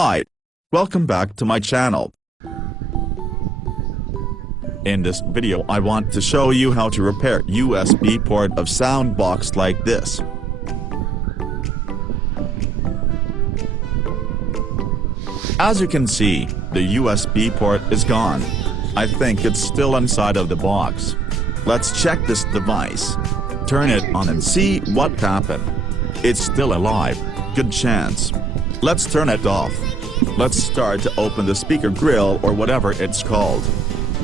Hi, welcome back to my channel. In this video I want to show you how to repair USB port of soundbox like this. As you can see, the USB port is gone. I think it's still inside of the box. Let's check this device. Turn it on and see what happened. It's still alive, good chance. Let's turn it off. Let's start to open the speaker grill or whatever it's called.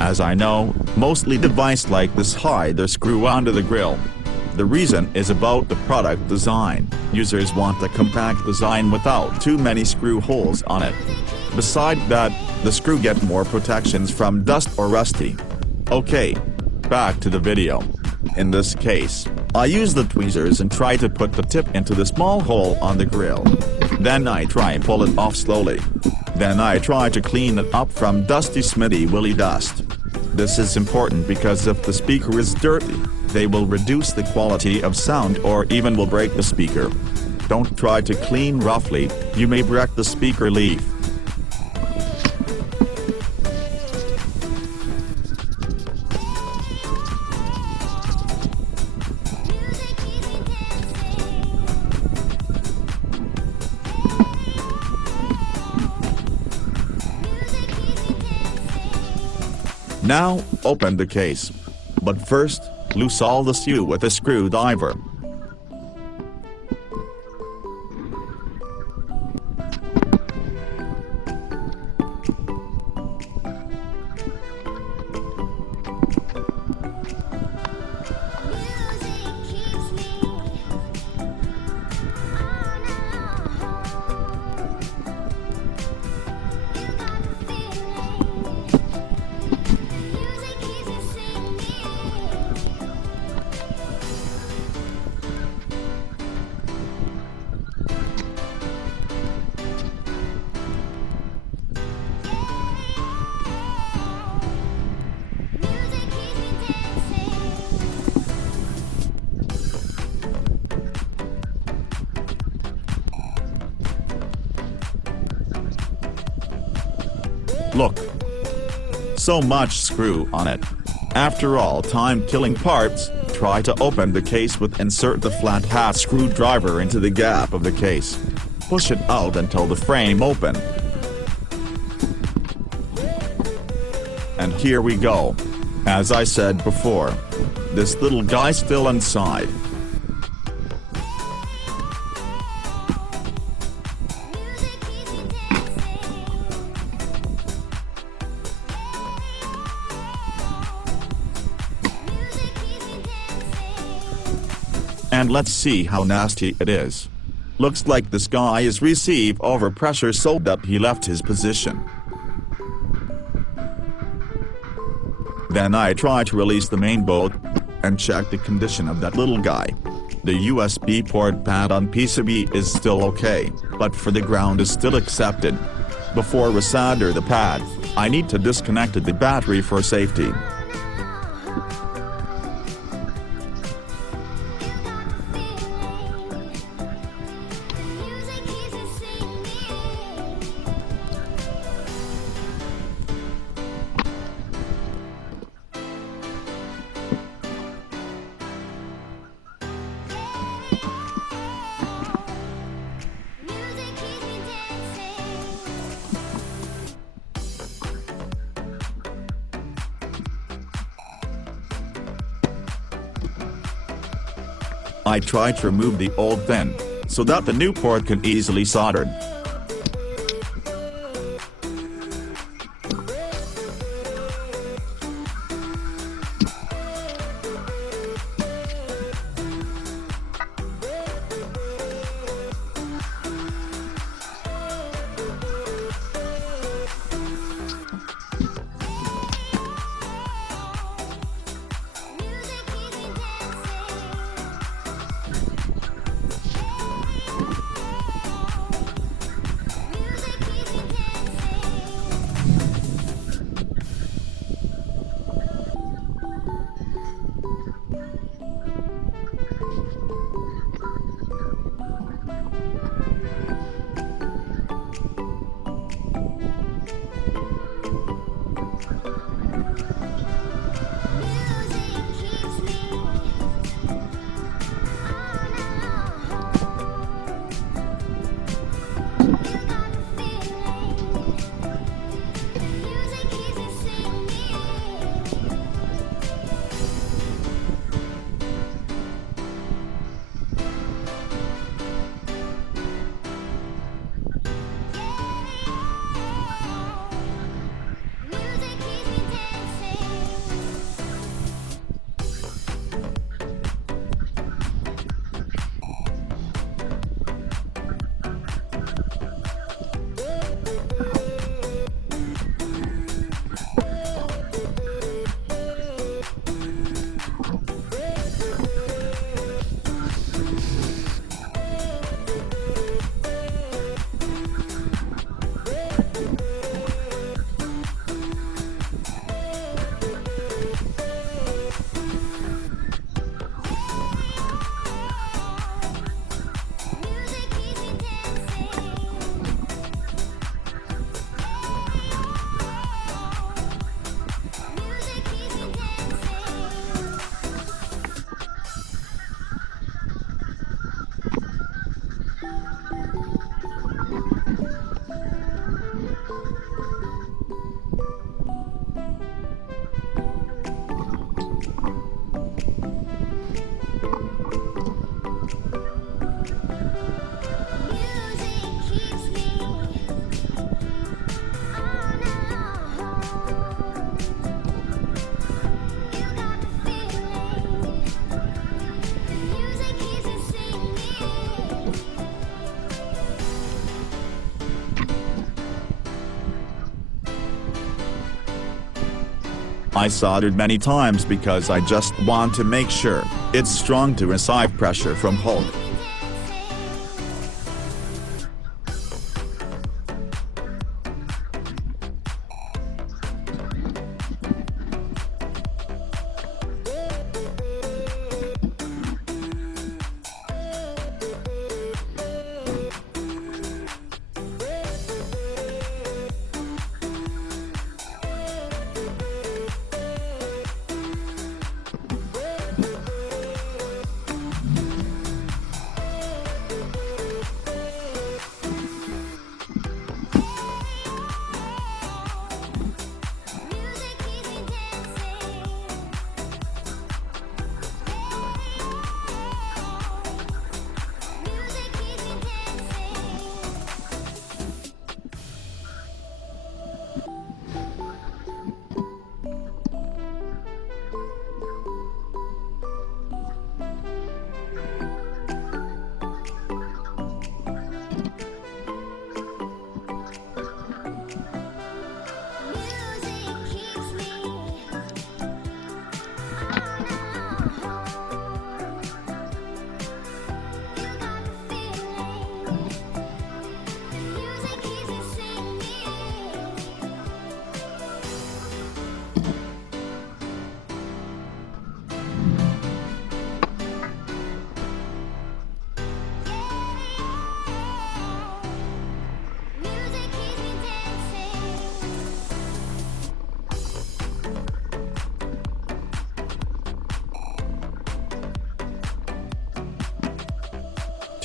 As I know, mostly devices like this hide their screw onto the grill. The reason is about the product design. Users want a compact design without too many screw holes on it. Besides that, the screw get more protections from dust or rusty. Okay, back to the video. In this case, I use the tweezers and try to put the tip into the small hole on the grill. Then I try and pull it off slowly. Then I try to clean it up from dusty smitty willy dust. This is important because if the speaker is dirty, they will reduce the quality of sound or even will break the speaker. Don't try to clean roughly, you may break the speaker leaf. Now, open the case. But first, loose all the screw with a screwdriver. Look. So much screw on it. After all time-killing parts, try to open the case with insert the flat hat screwdriver into the gap of the case. Push it out until the frame open. And here we go. As I said before, this little guy's still inside. And let's see how nasty it is. Looks like this guy is received overpressure so that he left his position. Then I try to release the main bolt and check the condition of that little guy. The USB port pad on PCB is still okay, but for the ground is still accepted. Before we solder the pad, I need to disconnect the battery for safety. I try to remove the old pin, so that the new port can easily soldered. I soldered many times because I just want to make sure it's strong to receive pressure from home.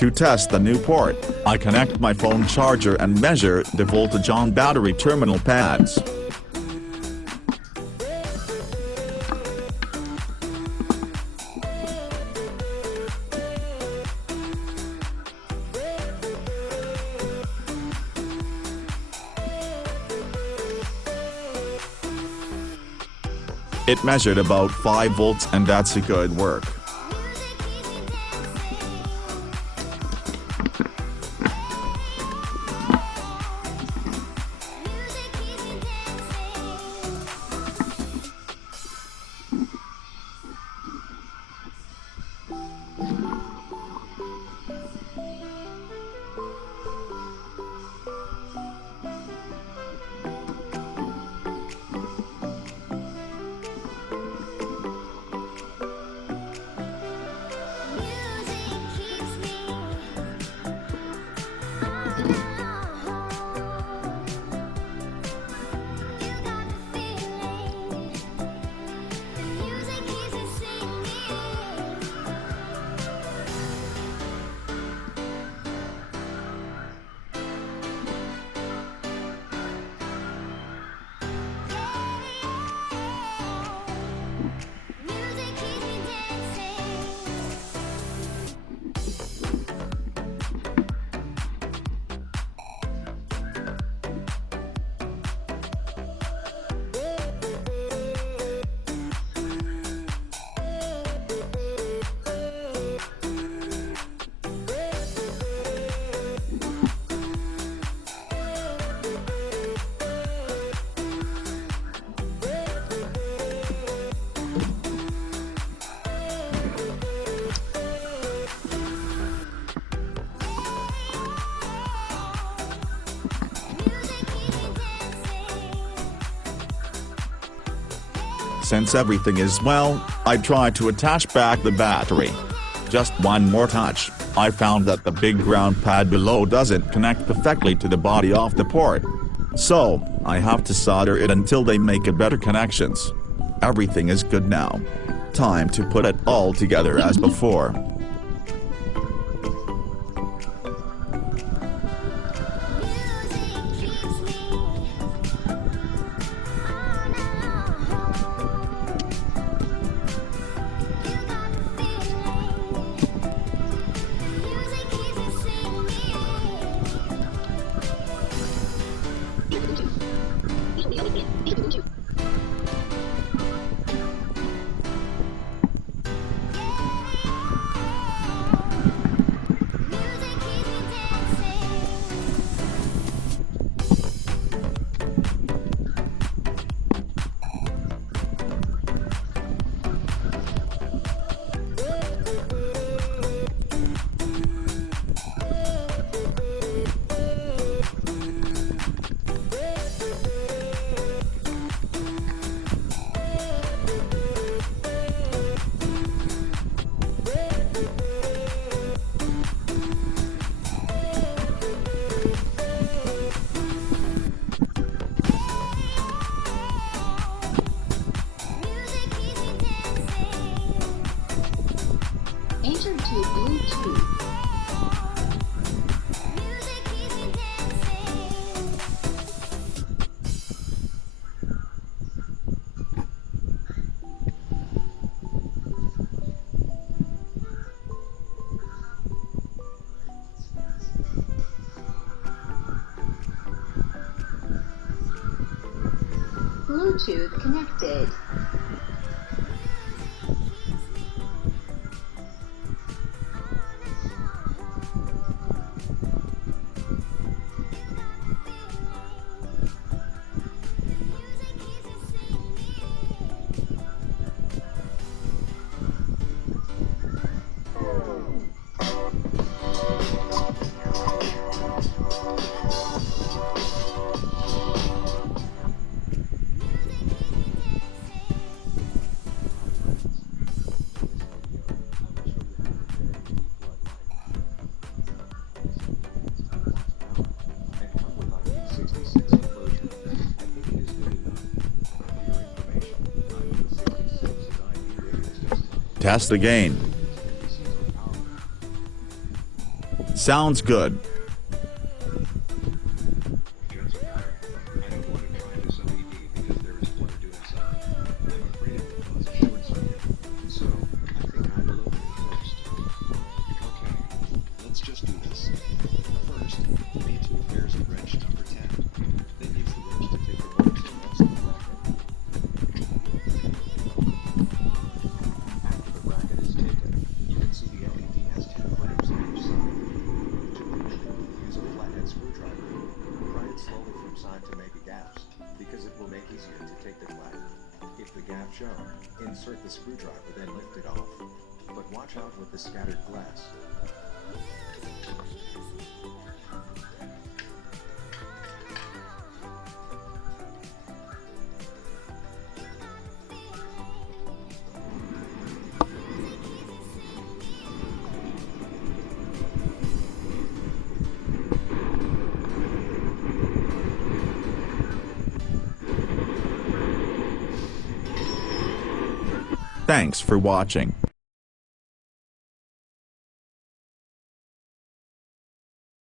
To test the new port, I connect my phone charger and measure the voltage on battery terminal pads. It measured about 5 volts and that's a good work. Since everything is well, I try to attach back the battery. Just one more touch, I found that the big ground pad below doesn't connect perfectly to the body of the port. So, I have to solder it until they make a better connections. Everything is good now. Time to put it all together as before. to Bluetooth. Bluetooth connected. Test again. Sounds good. Because it will make easier to take the flag. If the gap shown, insert the screwdriver, then lift it off. But watch out with the scattered glass. Thanks for watching.